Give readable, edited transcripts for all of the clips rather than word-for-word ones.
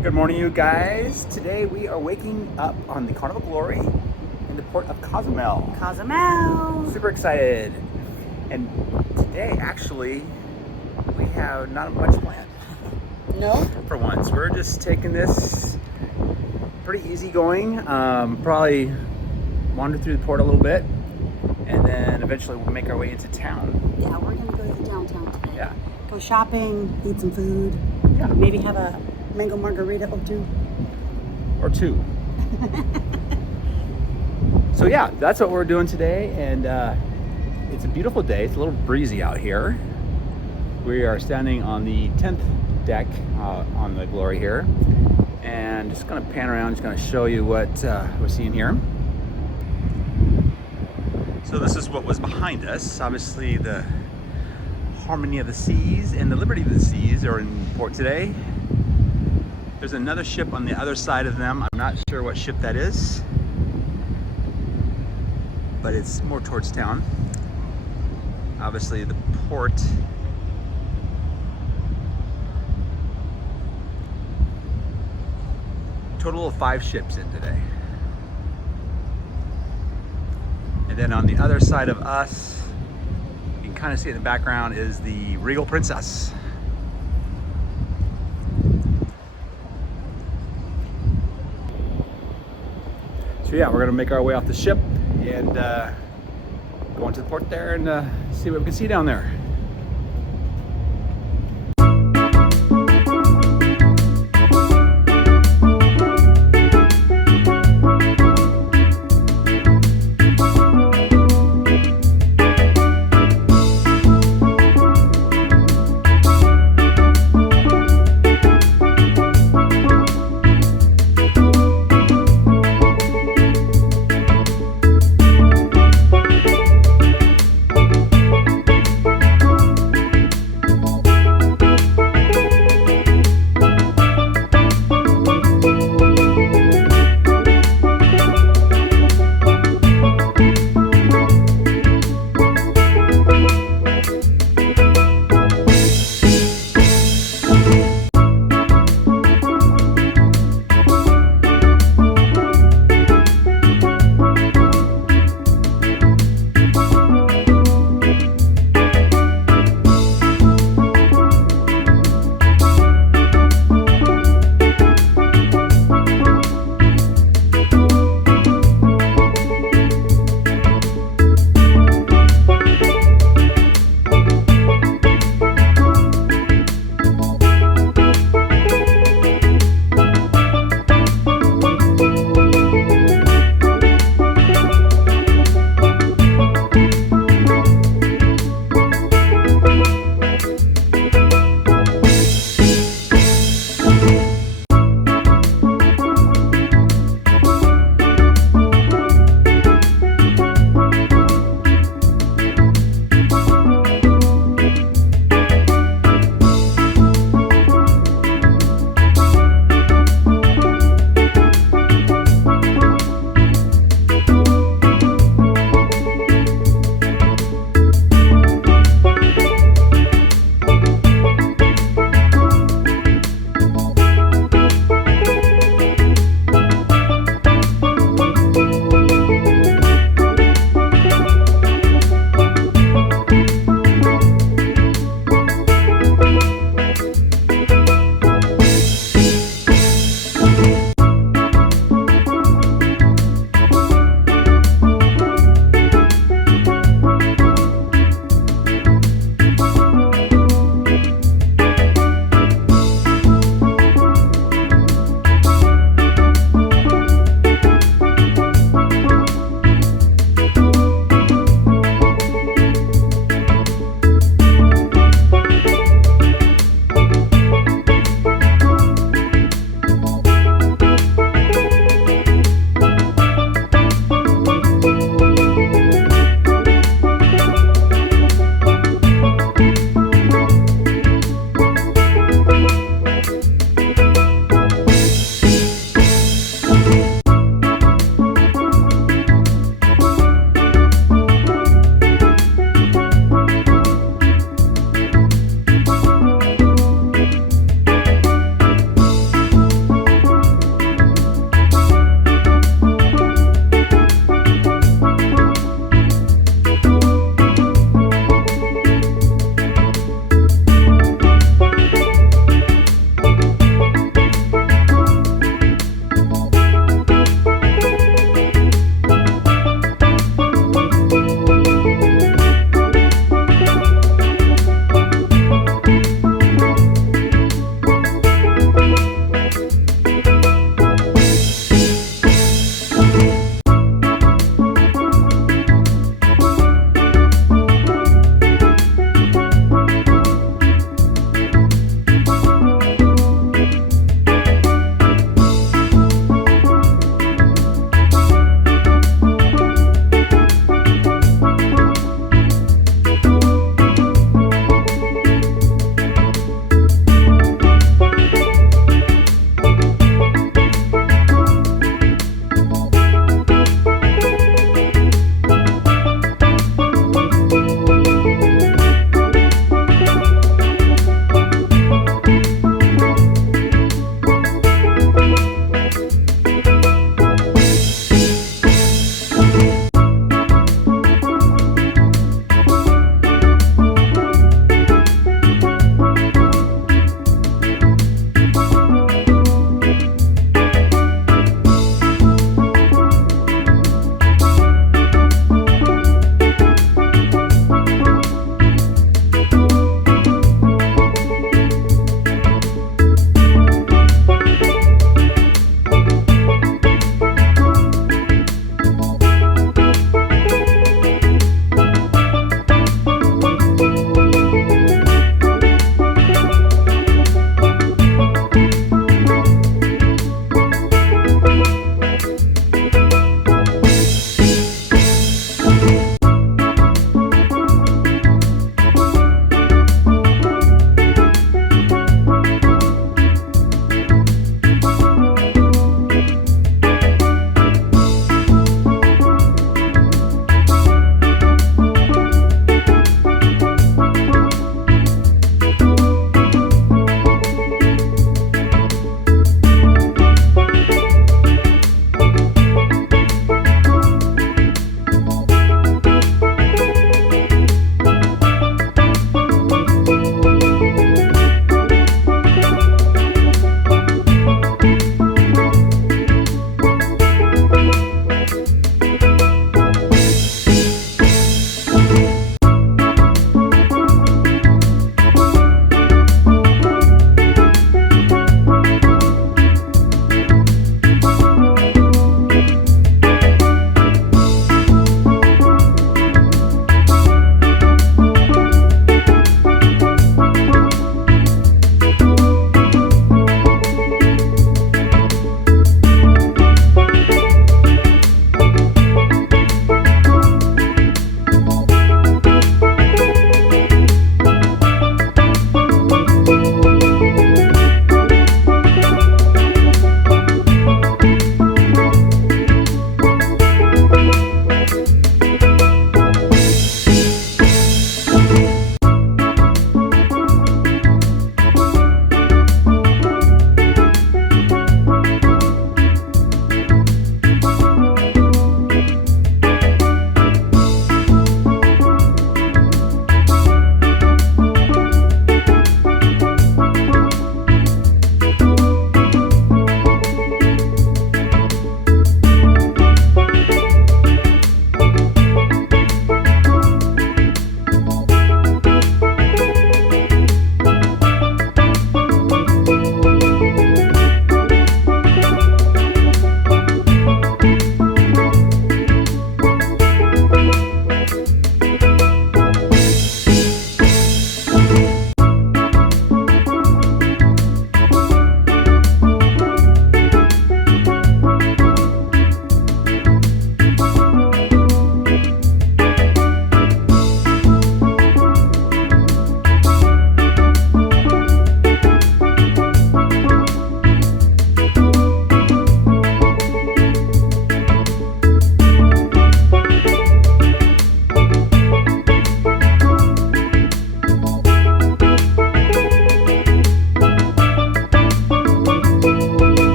Good morning, you guys. Today we are waking up on the Carnival Glory in the port of Cozumel. Cozumel! Super excited. And today, actually, we have not much planned. No? For once, we're just taking this pretty easy going. Probably wander through the port a little bit, and then eventually we'll make our way into town. Yeah, we're gonna go to the downtown today. Yeah. Go shopping, eat some food. Yeah. Maybe have a mango margarita or two. Or two. So yeah, that's what we're doing today, and it's a beautiful day. It's a little breezy out here. We are standing on the 10th deck on the Glory here, and just gonna pan around, just gonna show you what we're seeing here. So this is what was behind us. Obviously the Harmony of the Seas and the Liberty of the Seas are in port today. There's another ship on the other side of them. I'm not sure what ship that is, but it's more towards town. Obviously the port total of 5 ships in today. And then on the other side of us, you can kind of see in the background, is the Regal Princess. So yeah, we're gonna make our way off the ship and go into the port there and see what we can see down there.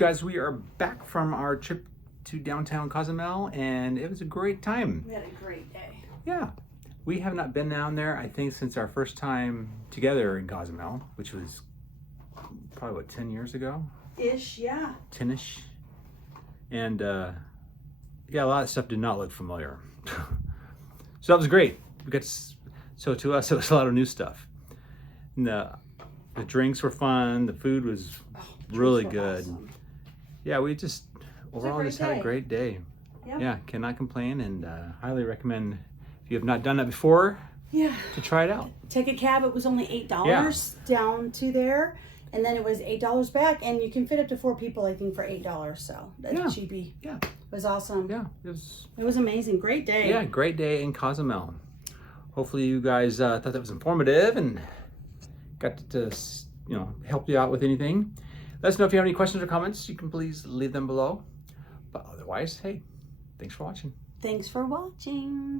guys, we are back from our trip to downtown Cozumel, and it was a great time. We had a great day. Yeah, we have not been down there, I think, since our first time together in Cozumel, which was probably, what, 10 years ago? Ish, yeah. 10-ish. And yeah, a lot of stuff did not look familiar. So that was great. So to us, it was a lot of new stuff. And the drinks were fun. The food was really good. Awesome. Yeah, we just overall just had a great day. Yep. Yeah, cannot complain, and highly recommend, if you have not done that before, Yeah. to try it out. Take a cab. It was only $8 down to there, and then it was $8 back, and you can fit up to 4 people, I think, for $8. So that's cheapy. Yeah. It was awesome. Yeah, It was amazing. Great day. yeah, great day in Cozumel. Hopefully you guys thought that was informative and got to help you out with anything. Let us know if you have any questions or comments. You can please leave them below. But otherwise, hey, thanks for watching. Thanks for watching.